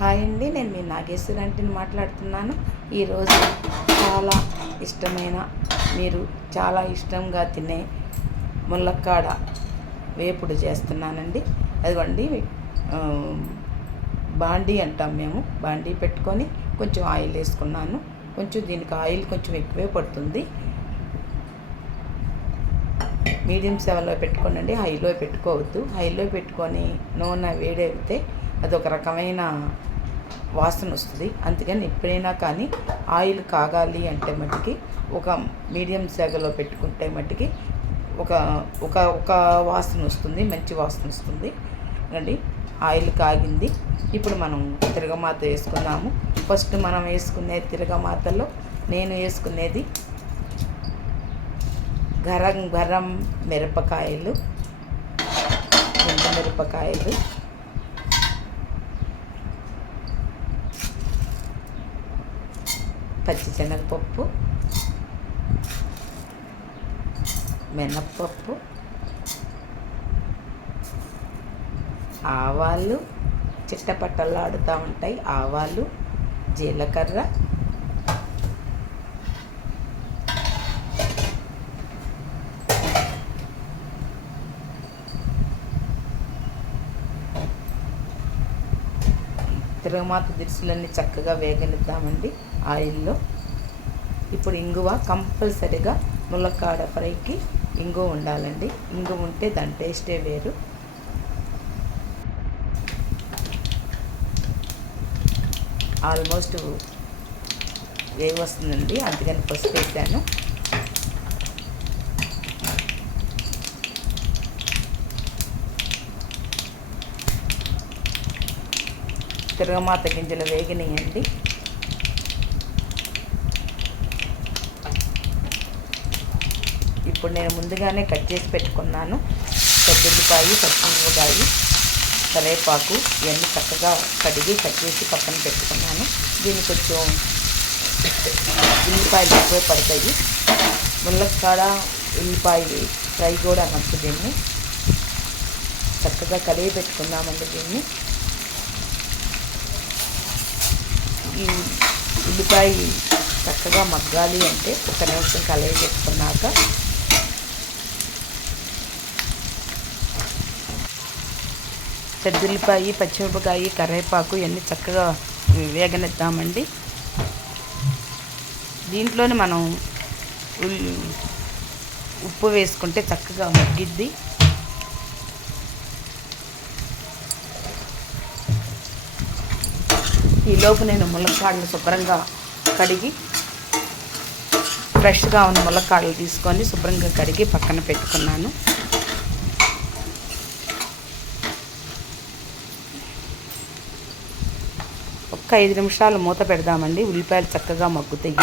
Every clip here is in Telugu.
హాయ్ అండి నేను మీ నాగేశ్వరి అంటిని మాట్లాడుతున్నాను. ఈరోజు చాలా ఇష్టమైన మీరు చాలా ఇష్టంగా తినే ములక్కాడ వేపుడు చేస్తున్నానండి. అదిగోండి బాండీ అంటాం మేము. బాండీ పెట్టుకొని కొంచెం ఆయిల్ వేసుకున్నాను. కొంచెం దీనికి ఆయిల్ కొంచెం ఎక్కువే పడుతుంది. మీడియం సెవెన్లో పెట్టుకోనండి హైలో పెట్టుకోవద్దు. హైలో పెట్టుకొని నూనె వేడైతే అదొక రకమైన వాసన వస్తుంది. అందుకని ఎప్పుడైనా కానీ ఆయిల్ కాగాలి అంటే మట్టికి ఒక మీడియం సేగలో పెట్టుకుంటే మట్టికి ఒక ఒక ఒక వాసన వస్తుంది మంచి వాసన వస్తుంది. అండి ఆయిల్ కాగింది. ఇప్పుడు మనం తిరగమాత వేసుకుందాము. ఫస్ట్ మనం వేసుకునే తిరగమాతలో నేను వేసుకునేది గరం గరం మిరపకాయలు ఎండు మిరపకాయలు. పచ్చిశనగపప్పు మినప్పప్పు ఆవాలు చిట్టపట్టలాడుతూ ఉంటాయి. ఆవాలు జీలకర్ర తిరగమాత దినుసులన్నీ చక్కగా వేగనిద్దామండి ఆయిల్లో ఇప్పుడు ఇంగువ కంపల్సరిగా ములక్కాడ ఫ్రైకి ఇంగువ ఉండాలండి. ఇంగువ ఉంటే దాని టేస్టే వేరు. ఆల్మోస్ట్ వేగి వస్తుందండి? అందుకని పసుపు వేసాను తిరగమాత గింజలు వేగినాయండి. ఇప్పుడు నేను ముందుగానే కట్ చేసి పెట్టుకున్నాను. పెద్దల్లిపాయి పచ్చిమిరపకాయ కరివేపాకు ఇవన్నీ చక్కగా కడిగి కట్ చేసి పక్కన పెట్టుకున్నాను. దీన్ని కొంచెం ఉల్లిపాయలు ఎక్కువ పడతాయి. ముల్లక్కాడ ఉల్లిపాయ ఫ్రై కూడా నచ్చు దీన్ని. చక్కగా కలిగి పెట్టుకుందామండి దీన్ని. ఈ ఉల్లిపాయ చక్కగా మగ్గాలి అంటే ఒక నిమిషం కలయి పెట్టుకున్నాక పెద్దల్లిపాయ పచ్చిమిరపకాయ కరివేపాకు ఇవన్నీ చక్కగా వేగనిద్దామండి. దీంట్లోనే మనం ఉప్పు వేసుకుంటే చక్కగా మగ్గిద్ది. ఈలోపు నేను ములక్కాడలు శుభ్రంగా కడిగి ఫ్రెష్గా ఉన్న ములక్కాడలు తీసుకొని శుభ్రంగా కడిగి పక్కన పెట్టుకున్నాను. ఒక్క ఐదు నిమిషాలు మూత పెడదామండి ఉల్లిపాయలు చక్కగా మగ్గుతాయి.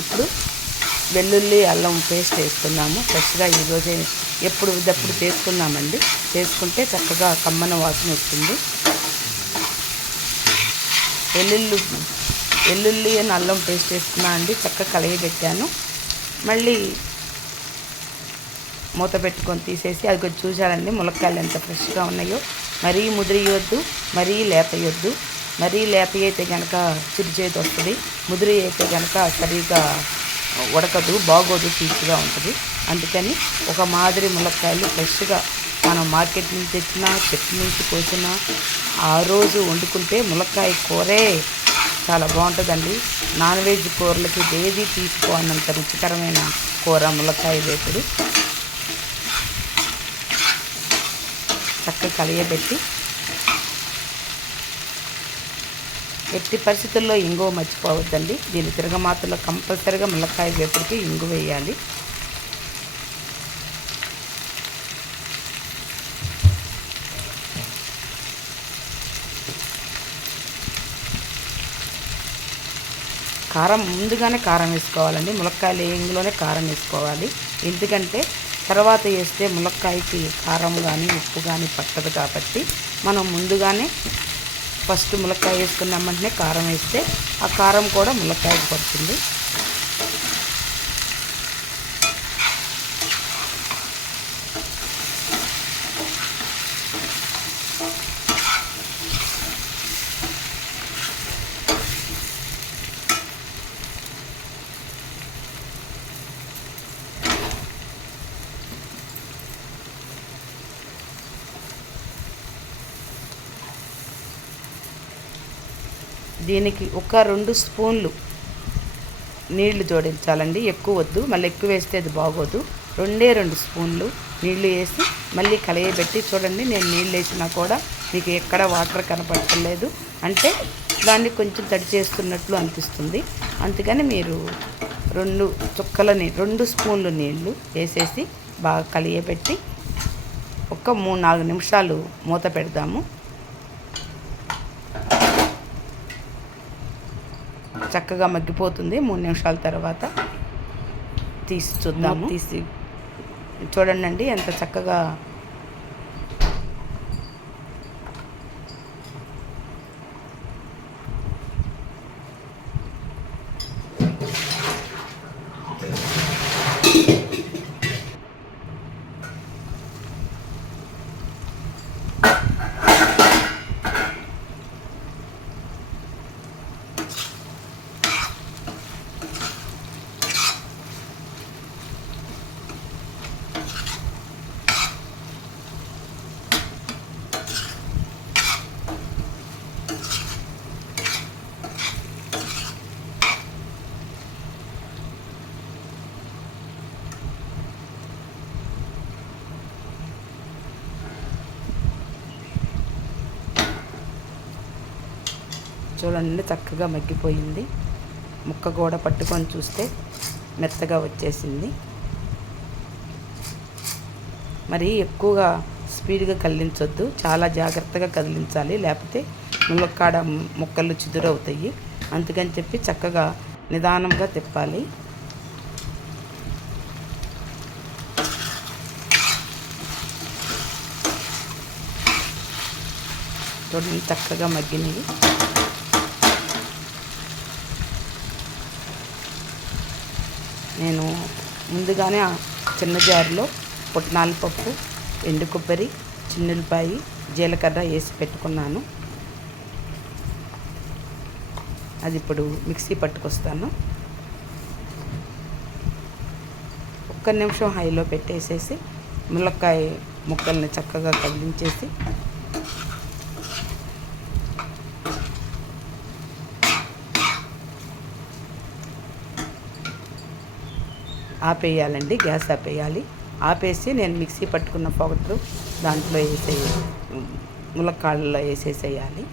ఇప్పుడు వెల్లుల్లి అల్లం పేస్ట్ వేసుకున్నాము. ఫ్రెష్గా ఈరోజే ఎప్పుడు ఇదప్పుడు చేసుకున్నామండి చేసుకుంటే చక్కగా కమ్మన వాసన వస్తుంది. వెల్లుల్లి వెల్లుల్లి అని అల్లం పేస్ట్ వేసుకున్నా అండి. చక్కగా కలయి పెట్టాను మళ్ళీ మూత పెట్టుకొని తీసేసి అది కొంచెం చూసారండి ములక్కాయలు ఎంత ఫ్రెష్గా ఉన్నాయో. మరీ ముదిరియొద్దు మరీ లేపయొద్దు. మరీ లేపి అయితే కనుక చిరు చేతి వస్తుంది. ముదిరి అయితే కనుక సరిగా ఉడకదు బాగోదు పీచుగా ఉంటుంది. అందుకని ఒక మాదిరి ములక్కాయలు ఫ్రెష్గా మనం మార్కెట్ నుంచి తెచ్చినా చెట్టు నుంచి కోసినా ఆ రోజు వండుకుంటే ములక్కాయ కూరే చాలా బాగుంటుందండి. నాన్ వెజ్ కూరలకి ఏది తీసుకోనంత రుచికరమైన కూర ములక్కాయ వేపుడు. చక్కగా కలియబెట్టి ఎట్టి పరిస్థితుల్లో ఇంగువ మర్చిపోవద్దండి. దీని తిరగమాతలో కంపల్సరిగా ములక్కాయ వేపుడికి ఇంగు వేయాలి. కారం ముందుగానే కారం వేసుకోవాలండి. ములక్కాయలు వేయంలోనే కారం వేసుకోవాలి. ఎందుకంటే తర్వాత వేస్తే ములక్కాయకి కారం కానీ ఉప్పు కానీ పట్టదు కాబట్టి మనం ముందుగానే ఫస్ట్ ములక్కాయ వేసుకున్నాం వెంటనే కారం వేస్తే ఆ కారం కూడా ములక్కాయకి పడుతుంది. దీనికి ఒక రెండు స్పూన్లు నీళ్ళు జోడించాలండి. ఎక్కువ వద్దు. మళ్ళీ ఎక్కువ వేస్తే అది బాగోదు. రెండే రెండు స్పూన్లు నీళ్ళు వేసి మళ్ళీ కలయబెట్టి చూడండి నేను నీళ్ళు వేసినా కూడా మీకు ఎక్కడ వాటర్ కనపడలేదు అంటే దాన్ని కొంచెం తడి చేస్తున్నట్లు అనిపిస్తుంది. అందుకని మీరు రెండు చుక్కల నీళ్ళు రెండు స్పూన్లు నీళ్ళు వేసేసి బాగా కలియబెట్టి ఒక మూడు నాలుగు నిమిషాలు మూత పెడదాము. చక్కగా మగ్గిపోతుంది. మూడు నిమిషాల తర్వాత తీసి చూద్దాము. తీసి. చూడండి అండి ఎంత చక్కగా చూడండి చక్కగా మగ్గిపోయింది. ముక్క కూడా పట్టుకొని చూస్తే మెత్తగా వచ్చేసింది. మరి ఎక్కువగా స్పీడ్గా కదిలించొద్దు. చాలా జాగ్రత్తగా కదిలించాలి. లేకపోతే ములక్కాడ ముక్కలు చిదురవుతాయి. అందుకని చెప్పి చక్కగా నిదానంగా తిప్పాలి. చూడండి చక్కగా మగ్గినవి నేను ముందుగానే చిన్న జారులో పుట్నాల పప్పు ఎండు కొబ్బరి చిన్నులపాయి జీలకర్ర వేసి పెట్టుకున్నాను. అది ఇప్పుడు మిక్సీ పట్టుకొస్తాను. ఒక్క నిమిషం హైలో పెట్టేసేసి ములక్కాయ ముక్కల్ని చక్కగా కదిలించేసి ఆపేయాలండి గ్యాస్ ఆపేయాలి. ఆపేసి నేను మిక్సీ పట్టుకున్న పొగట్లు దాంట్లో వేసే ములక్కాళ్ళలో వేసేసేయాలి.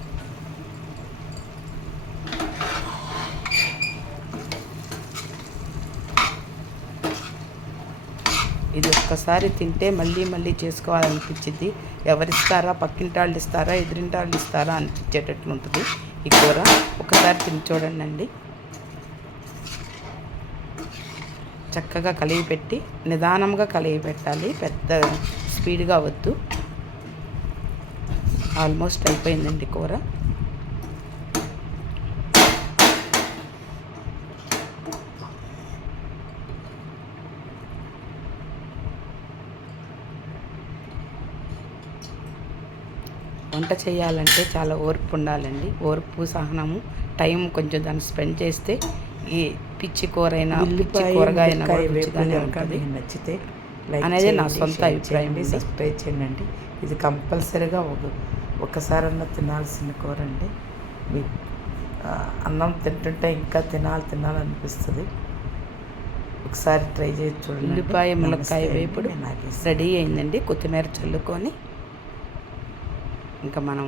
ఇది ఒక్కసారి తింటే మళ్ళీ మళ్ళీ చేసుకోవాలనిపించింది ఎవరిస్తారా? పక్కింటి వాళ్ళు ఇస్తారా? ఎదురింటి వాళ్ళు ఇస్తారా? అనిపించేటట్లు ఉంటుంది ఈ కూర. ఒకసారి తిని చూడండి అండి చక్కగా కలిగి పెట్టి నిదానంగా కలిగి పెట్టాలి. పెద్ద స్పీడ్గా వద్దు. ఆల్మోస్ట్ అయిపోయిందండి కూర. వంట చేయాలంటే చాలా ఓర్పు ఉండాలండి. ఓర్పు సహనము టైం కొంచెం దాన్ని స్పెండ్ చేస్తే ఈ పిచ్చి కూర అయినా పిచ్చి కూరగాయ అయినా కూడా రుచిగానే ఉంటుంది నచ్చితే అనేది నా సొంత అభిప్రాయం అండి. సబ్స్క్రైబ్ చేయండి ఇది కంపల్సరీగా ఒక ఒకసారన్నా తినాల్సిన కూర అండి మీ అన్నం తింటుంటే ఇంకా తినాలి తినాలనిపిస్తుంది ఒకసారి ట్రై చేసి చూడండి ఉల్లిపాయ ములక్కాయ అండి. వేపుడు. రెడీ అయిందండి కొత్తిమీర చల్లుకొని ఇంకా మనం